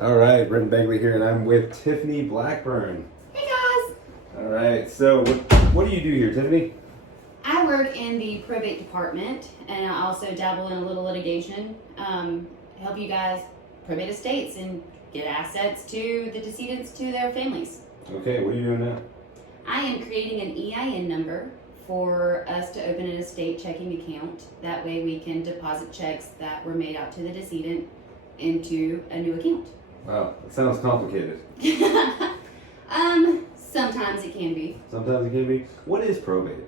All right, Brendan Begley here, and I'm with Tiffany Blackburn. Hey guys! All right, so what do you do here, Tiffany? I work in the probate department, and I also dabble in a little litigation. Help you guys probate estates and get assets to the decedents to their families. Okay, what are you doing now? I am creating an EIN number for us to open an estate checking account. That way we can deposit checks that were made out to the decedent into a new account. Wow, that sounds complicated. Sometimes it can be. Sometimes it can be. What is probate?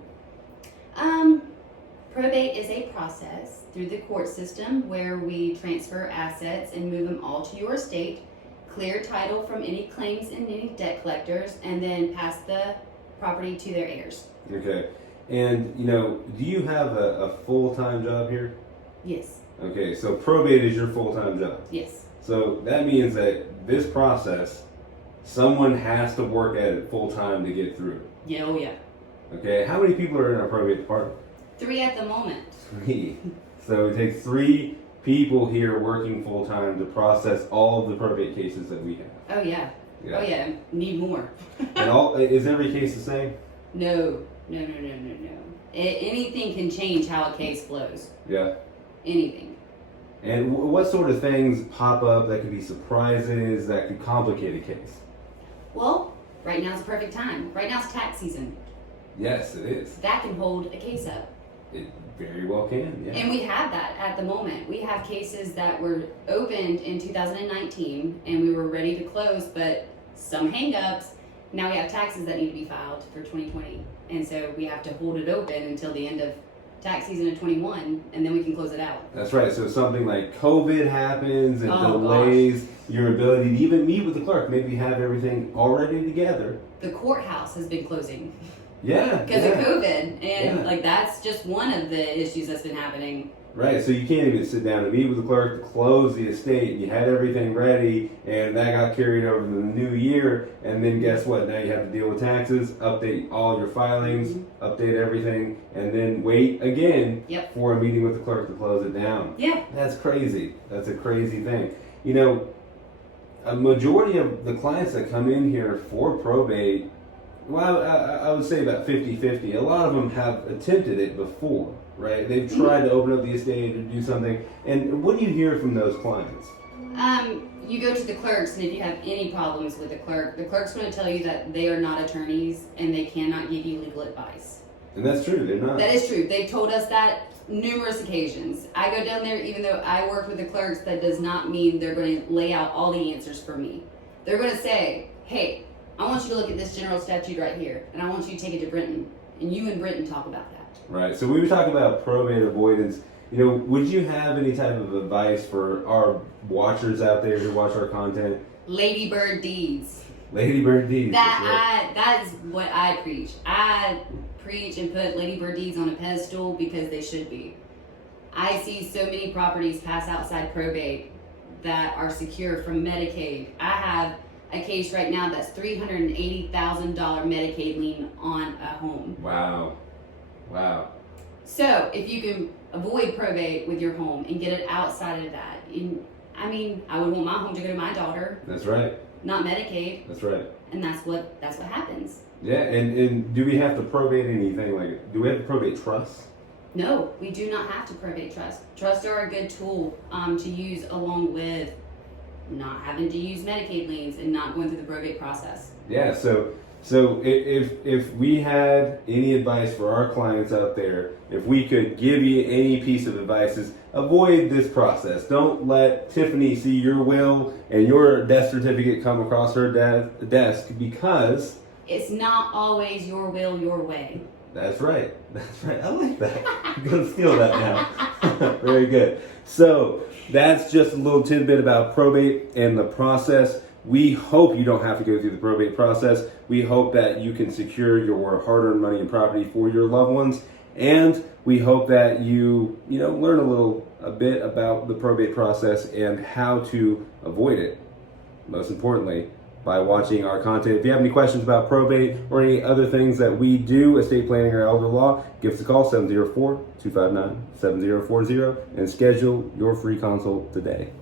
Probate is a process through the court system where we transfer assets and move them all to your estate, clear title from any claims and any debt collectors, and then pass the property to their heirs. Okay, and do you have a full-time job here? Yes. Okay, so probate is your full-time job. Yes. So that means that this process, someone has to work at it full-time to get through it. Yeah, oh yeah. Okay, how many people are in our probate department? 3 at the moment. 3. So it takes 3 people here working full-time to process all of the probate cases that we have. Oh yeah. Oh yeah, need more. And is every case the same? No. Anything can change how a case flows. Yeah. Anything. And what sort of things pop up that could be surprises that could complicate a case? Well, right now's the perfect time. Right now's tax season. Yes, it is. That can hold a case up. It very well can, yeah. And we have that at the moment. We have cases that were opened in 2019 and we were ready to close, but some hang-ups. Now we have taxes that need to be filed for 2020. And so we have to hold it open until the end of tax season of 21, and then we can close it out. That's right. So something like COVID happens and delays your ability to even meet with the clerk, maybe have everything already together. The courthouse has been closing. Yeah. Because of COVID. And that's just one of the issues that's been happening. Right, so you can't even sit down and meet with the clerk to close the estate. You had everything ready, and that got carried over to the new year. And then guess what? Now you have to deal with taxes, update all your filings, update everything, and then wait again for a meeting with the clerk to close it down. Yeah. That's crazy. That's a crazy thing. A majority of the clients that come in here for probate, well, I would say about 50-50. A lot of them have attempted it before, right? They've tried to open up the estate or do something. And what do you hear from those clients? You go to the clerks, and if you have any problems with the clerk's going to tell you that they are not attorneys and they cannot give you legal advice. And that's true, they're not. That is true. They've told us that numerous occasions. I go down there, even though I work with the clerks, that does not mean they're going to lay out all the answers for me. They're going to say, hey, I want you to look at this general statute right here, and I want you to take it to Brenton, and you and Brenton talk about that. Right. So we were talking about probate avoidance. Would you have any type of advice for our watchers out there who watch our content? Ladybird deeds. Ladybird deeds. That is what I preach. I preach and put ladybird deeds on a pedestal because they should be. I see so many properties pass outside probate that are secure from Medicaid. I have a case right now that's $380,000 Medicaid lien on a home. Wow. So if you can avoid probate with your home and get it outside of that, I would want my home to go to my daughter. That's right. Not Medicaid. That's right. And that's what happens. Yeah, and do we have to probate anything? Like, do we have to probate trusts? No, we do not have to probate trusts. Trusts are a good tool to use along with not having to use Medicaid liens and not going through the probate process. Yeah, so if we had any advice for our clients out there, if we could give you any piece of advice, is avoid this process. Don't let Tiffany see your will and your death certificate come across her desk, because it's not always your will, your way. That's right. I like that. I'm going to steal that now. Very good. So that's just a little tidbit about probate and the process. We hope you don't have to go through the probate process. We hope that you can secure your hard-earned money and property for your loved ones. And we hope that you learn a bit about the probate process and how to avoid it. Most importantly, by watching our content. If you have any questions about probate or any other things that we do, estate planning or elder law, give us a call, 704-259-7040, and schedule your free consult today.